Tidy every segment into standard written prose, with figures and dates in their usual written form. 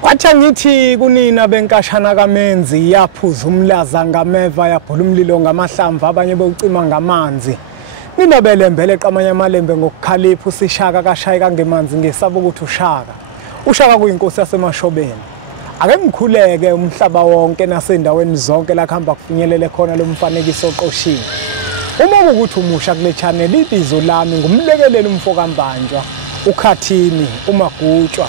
Kwathi ngithi kunina benkashana kaMenzi yaphuza umlaza ngameva yabhula umlilo ngamahlamvu abanye beucima ngamanzi. Mina belembele qamanye amalembe ngokukhalipha usishaka kashayika ngemanzi ngesaba ukuthi ushaka. Ushaka kuyinkosi yasemashobeni. Ake ngikhuleke umhlaba wonke nasendaweni zonke la khamba kufinyelele khona lo mfanekiso oqoshiwe. Uma ukuthi umusha kule channel ibizo lami ngumlekeleli umfokambanjwa, uKhathini, uMagutshwa.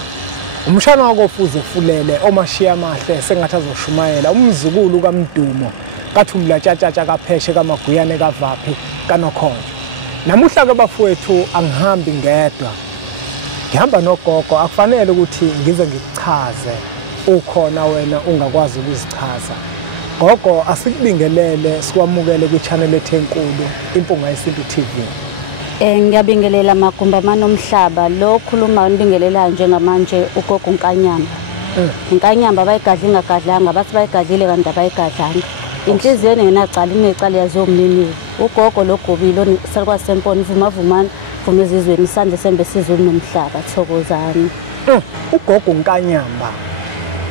Umshana wakofuze fulele omashiya amahle sengathi azoshumayela umzukulu kaMdumo kaThumla Tshatatsha kaPheshe kaMaguyane kaVaphi kaNokhonjo. Namuhla ke bafowethu angihambi ngedwa. Ngihamba nogogo akufanele ukuthi ngize ngikuchaze ukhona wena ungakwazi ukuzichaza. Gogo asikubingelele sikwamukele kwi-channel ethenkulu Impunga Yesintu TV. Ngiyabingelela Magumba manomhlaba lo khuluma ngibingelela njengamanje ugogo Nkanyamba. Nkanyamba bayigadla ingagadlanga bathi bayigadlile kanti abayigadlanga. Inhliziyo engenacala inecala yazomnini. Ugogo logobile osalukwa semponi ivumavumana vuma ezizweni isandla sembe sizulu nomhlaba thokozani. Ugogo Nkanyamba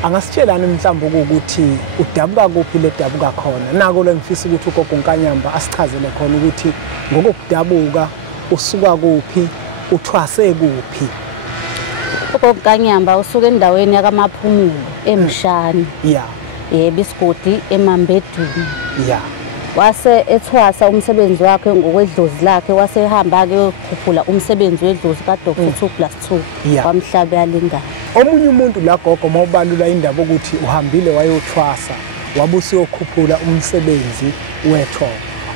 angasitshelana mhlawumbe ukuthi udabuka kuphi le dabuka khona. Nako le ngifisa ukuthi ugogo Nkanyamba asichazele khona ukuthi ngokudabuka usuka kuphi uthwase kuphi. Ugogo Nkanyamba usuka endaweni yakamaphumulo eMshani. Yeah. Yebo isigodi eMambedweni. Yeah. Wase ethwasa umsebenzi wakhe ngokwedlozi lakhe wase ehamba ke ukukhuphula umsebenzi wedlozi kaDr. 2+2 kwamhlaba yalingana. Omunye umuntu la gogo mawubalula indaba ukuthi uhambile wayothwasa wabusi yokukhuphula umsebenzi wetho.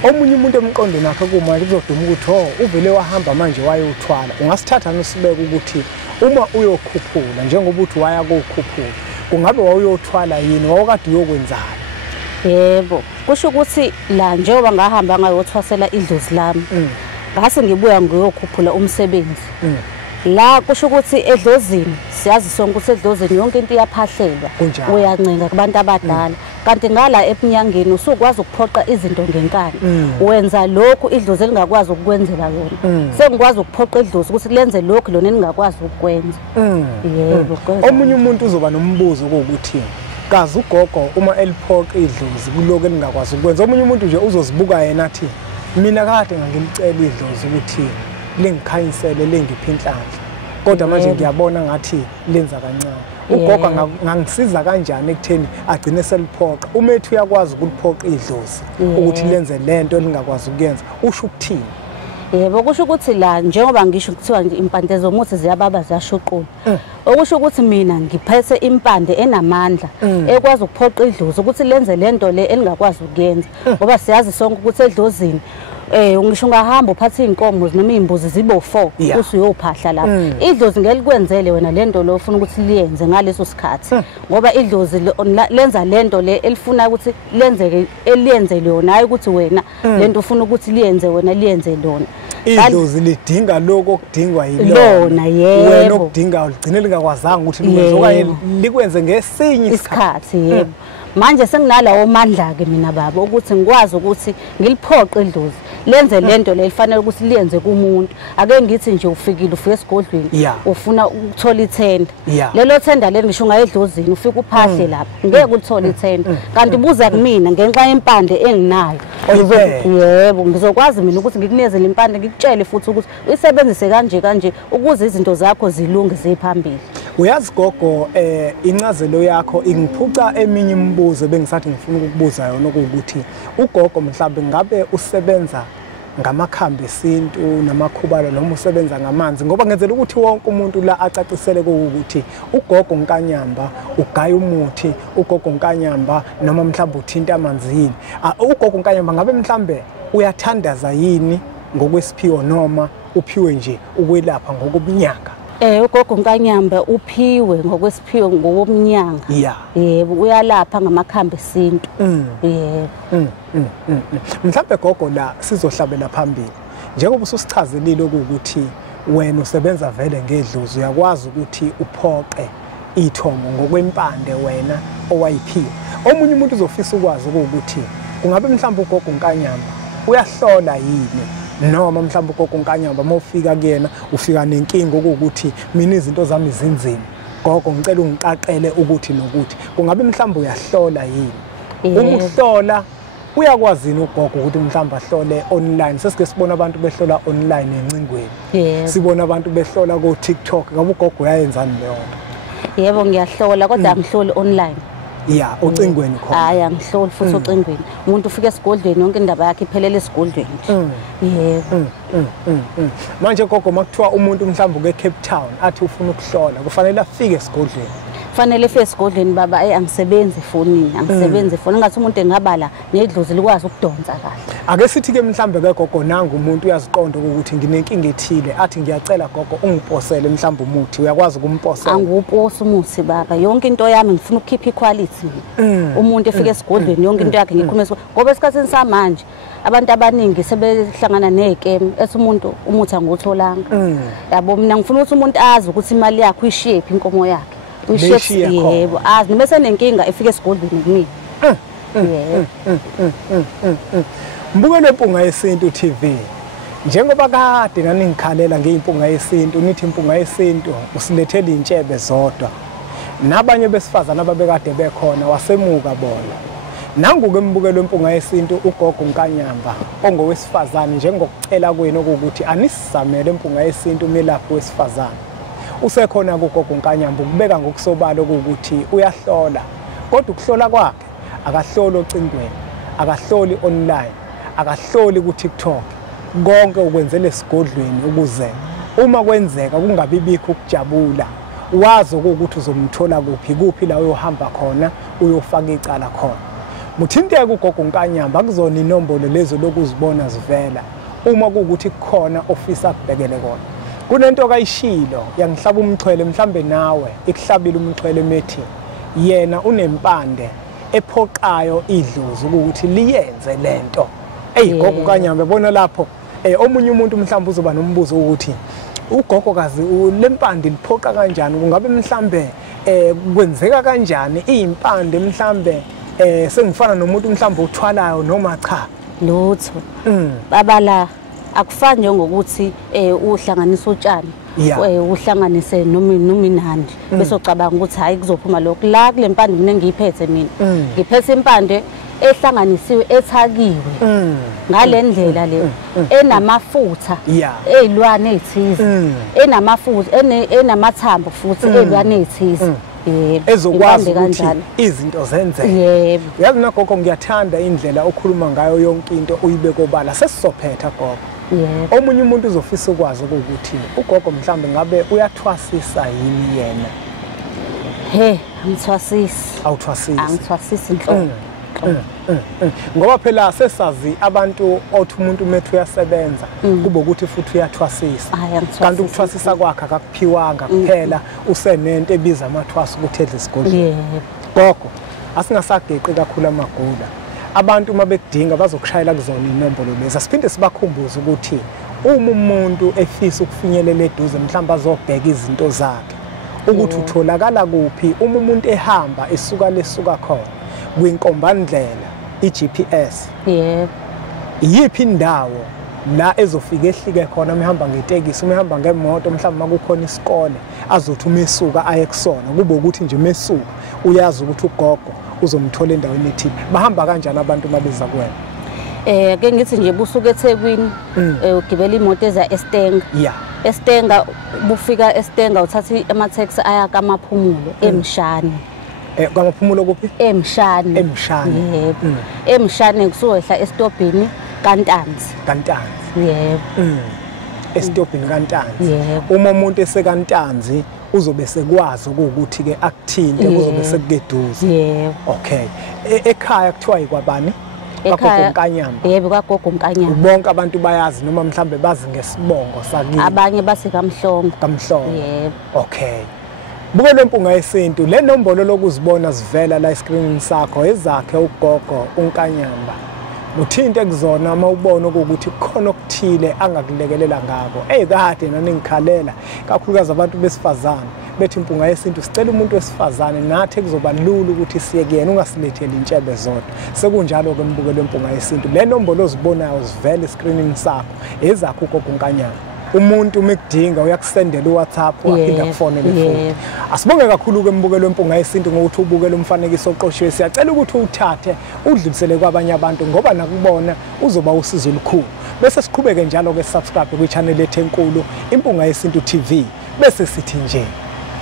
Omunye umuntu emqondo nakhe kuma kuzoduma ukuthi uvele wahamba manje wayothwala. Ungasithatha nosibeka ukuthi uma uyokhuphula njengoba uthi waya kokukhuphula kungabe wayothwala yini wawukade uyokwenzani? Yebo kusho ukuthi la njengoba ngahamba ngayothwasela idlozi lami ngase ngibuya ngiyokhuphula umsebenzi. La kusho ukuthi edlozini siyazi sonke ukuthi edlozini yonke into iyaphahlelwa uyancenga kubantu abadala kanti ngala ebunyangeni usukwazi ukuphoqa izinto ngenkani wenza lokhu idlozi elingakwazi ukukwenzela yona sengikwazi ukuphoqa idlozi ukuthi lenze lokhu lona elingakwazi ukukwenza. Yebo omunye umuntu uzoba nombuzo ukuthi kazi ugogo uma eliphoqa idlozi kuloko elingakwazi ukwenza. Omunye umuntu nje uzozibuka yena athi mina kade ngangimcela idlozi ukuthi lengikhanyisele lengiphi inhlanhla kodwa manje ngiyabona ngathi lenza kancane. Ugogo ngangisiza kanjani ekutheni agcine seliphoqa umethu uyakwazi ukuliphoqa idlozi ukuthi lenze lento elingakwazi ukuyenza usho ukuthini? Yebo kusho ukuthi la njengoba ngisho kuthiwa nje impande zomuthi ziyababa ziyashuqula. Okusho ukuthi mina ngiphethe impande enamandla ekwazi ukuphoqa idlozi ukuthi lenze lento le elingakwazi ukuyenza ngoba siyazi sonke ukuthi edlozini ungisho ungahamba uphathe inkomo noma izimbuzi zibo 4 usuyophahla lapha. Idlozi ngelikwenzele wena lento lo ufuna ukuthi liyenze ngaleso sikhathi ngoba idlozi lenza lento le elifuna ukuthi lenzeke eliyenze lona hayi ukuthi wena lento ufuna ukuthi liyenze wena liyenze lona. Idlozi lidinga lokho okudingwa yilona wena okudinga ligcine lingakwazanga ukuthi likwenze okanye likwenze ngesinye isikhathi. Yebo manje senginalawo mandla ke mina baba ukuthi ngikwazi ukuthi ngiliphoqe idlozi lenze lento le ifanele ukuthi liyenze kumuntu. Ake ngithi nje ufikile ufike esigodlweni ufuna ukuthola ithenda lelo thenda leli ngisho ngayedlozini ufika uphahle lapha ngeke ulithole ithenda kanti buza kumina ngenxa yempande enginayo. Yebo ngizokwazi mina ukuthi ngikunikeze impande ngikutshele futhi ukuthi uyisebenzise kanje ukuze izinto zakho zilunge ziphambili. Uyazi gogo incazelo yakho ingiphuca eminye imibuzo bengisathi ngifuna ukukubuza yona ukuthi ugogo mhlawumbe ngabe usebenza ngamakhambi esintu namakhubalo noma usebenza ngamanzi ngoba ngenzela ukuthi wonke umuntu la acacisele ukuthi ugogo Nkanyamba ugaya umuthi ugogo Nkanyamba noma mhlawumbe uthinta amanzini. Ugogo Nkanyamba ngabe mhlawumbe uyathandaza yini ngokwesiphiwo noma uphiwe nje ukwelapha ngokubunyanga? Ugogo Nkanyamba uphiwe ngokwesiphiwo ngobumnyanga. Yebo uyalapha ngamakhambi esintu. Yebo. Mhlawumbe gogo la sizohlabela phambili. Njengoba ususichazelile ukuthi wena usebenza vele ngedlozi uyakwazi ukuthi uphoqe ithomo ngokwempande wena owayiphiwe. Omunye umuntu uzofisa ukwazi ukuthi kungabe mhlawumbe ugogo Nkanyamba uyahlola yini noma mhlawumbe ugogo Nkanyamba mawufika kuyena ufika nenkinga ukuthi mina izinto zami zinzima gogo ngicela ungiqaqele ukuthi nokuthi kungabe mhlawumbe uyahlola yini Yebo. uma uhlola uyakwazi ugogo ukuthi mhlawumbe ahlole online sesike sibona abantu behlola online encingweni Yebo. sibona abantu behlola ku TikTok ngabe ugogo uyayenzani leyo nto Yebo ngiyahlola kodwa angihloli online. ya ocingweni khona Hayi angihloli futhi ocingweni. Umuntu ufika esigodlweni yonke indaba yakhe iphelele esigodlweni. Yebo. manje gogo makuthiwa umuntu mhlawumbe ke Cape Town athi ufuna ukuhlola kufanele afike esigodlweni Fanele efike esigodlweni baba angisebenzi efonini, angisebenzi efonini ngathi umuntu engabala nedlozi likwazi ukudonsa kahle. ake sithi ke mhlawumbe ke gogo nanga umuntu uyaziqonda ukuthi nginenkinga ethile athi ngiyacela gogo ungiposele mhlawumbe umuthi uyakwazi ukumposela Angiwuposa umuthi baba yonke into yami ngifuna ukukhipha iquality. Umuntu efika esigodlweni yonke into yakhe ngikhuluma ngoba esikhathini samanje abantu abaningi sebehlangana nezikeme ethi umuntu umuthi angutholanga. Yabo mina ngifuna ukuthi umuntu azi ukuthi imali yakhe uyishephi inkomo yakhe. Beshiya khona. Yebo azi bese nenkinga efika esigodlweni kumina. Yebo. mbukele impunga yesintu TV njengoba kade nganingikhalela ngeimpunga yesintu nithi impunga yesintu usilethele intshebe zodwa nabanye besifazana ababekade bekhona wasemuka bona nangu-ke mbukelo wempunga yesintu ugogo Nkanyamba ongowesifazane njengokucela kwenu ukuthi anisizamele impunga yesintu umelaphi wesifazane usekhona kugogo Nkanyamba ukubeka ngokusobala ukuthi uyahlola kodwa ukuhlola kwakhe akahloli ocingweni akahloli online akahloli ku TikTok konke ukwenzele esigodlweni ukuze uma kwenzeka kungabi bikho ukujabula wazi ukuthi uzomthola kuphi la uyohamba khona uyofaka icala khona muthinteke ugogo Nkanyamba kuzona inombolo lezo lokuzibona zivela uma kuukuthi kukhona ofisa kubhekele kona kunento kayishilo yangihlaba umxhwele mhlambe nawe ikuhlabile umxhwele methi yena unempande ephoqayo idlozi ukuthi liyenze lento gogo Nkanyamba bona lapho omunye umuntu mhlawumbe uzoba nombuzo ukuthi ugogo kazi lempande liphoqa kanjani kungabe mhlambe kwenzeka kanjani impande mhlambe sengifana nomuntu mhlambe uthwalayo noma cha Lutho. Baba la akufani njengokuthi uhlanganisa utshani uhlanganise nominandi bese ucabanga ukuthi hayi kuzophuma lokho la kulempande mina ngiyiphethe mina ngiphethe impande ehlanganisiwe ethakiwe ngalendlela le enamafutha ezilwane ezithize enamafutha enamathambo futhi ezilwane ezithize ezokwazi ukuthi izinto zenzeke yebo uyazi nagogo ngiyathanda indlela okhuluma ngayo yonke into uyibeke obala sesizophetha gogo yebo omunye umuntu uzofisa ukwazi ukuthi ugogo mhlambe ngabe uyathwasisa yini yena angithwasisi awuthwasisi inhloko ngoba phela sesazi abantu othi umuntu methu uyasebenza kube ukuthi futhi uyathwasisa kanti ukuthwasisa kwakhe akakuphiwanga kuphela usenento ebiza amathwaso ukuthi edle isigodlweni gogo asingasageqi kakhulu amagula abantu uma bekudinga bazokushayela kuzona inombolo lezi asiphinde sibakhumbuze ukuthi uma umuntu efisa ukufinyelela eduze mhlawumbe azobheka izinto zakhe ukuthi utholakala kuphi uma umuntu ehamba esuka lesuka khona kwinkombandlela iGPS iyiphi indawo la ezofika ehlike khona mehamba ngetekisi mehamba ngemoto mhlawumbe makukhona isikole azothi umesuka aye kusona kube ukuthi nje mesuka uyazi ukuthi ugogo uzomthola endaweni ethile bahamba kanjani abantu mabeza kuwena ake ngithi nje busuke eThekwini ugibela imoto eza eStenga eStenga bufika eStenga uthatha ama-taxi aya kaMaphumulo eMshane kwamaphumulo kuphi eMshane yebo eMshane kusuwehla estopini kaNtanzi yebo estopini kaNtanzi uma umuntu esekaNtanzi uzobe sekwazi ukuthi ke akuthinte kuzobe sekukeduze yebo okay ekhaya kuthiwa yikwabani ekhaya Nkanyamba yebo kagogo Nkanyamba bonke abantu bayazi noma mhlambe bazi ngesibongo sakini abanye base kaMhlongo yebo okay buke lempunga yesintu le nombolo lokuzibona zivela la escreenini sakho ezakhe ugogo uNkanyamba uthinte kuzona uma ubona ukuthi khona okuthile angakulekelela ngako kade naningikhalela kakhulukazi abantu besifazane bethi impunga yesintu sicela umuntu wesifazane nathi kuzoba lula ukuthi siye kuyena ungasiletheli intshebe zodwa sekunjalo ke mbukelo wempunga yesintu le nombolo ozibonayo zivela escreenini sakho ezakho ugogo Nkanyamba umuntu umekudinga uyakusendela uWhatsApp waphinda kufonele futhi. Asibonge kakhulu ke mbukelo wempunga yesintu ngokuthi ubukele umfanekiso oqoshiwe. Siyacela ukuthi uthathe udlulisele kwabanye abantu ngoba nakubona uzoba usizo olukhulu. Bese siqhubeke njalo ke subscribe ku channel yethu enkulu Impunga Yesintu TV bese sithi nje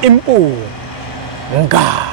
impunga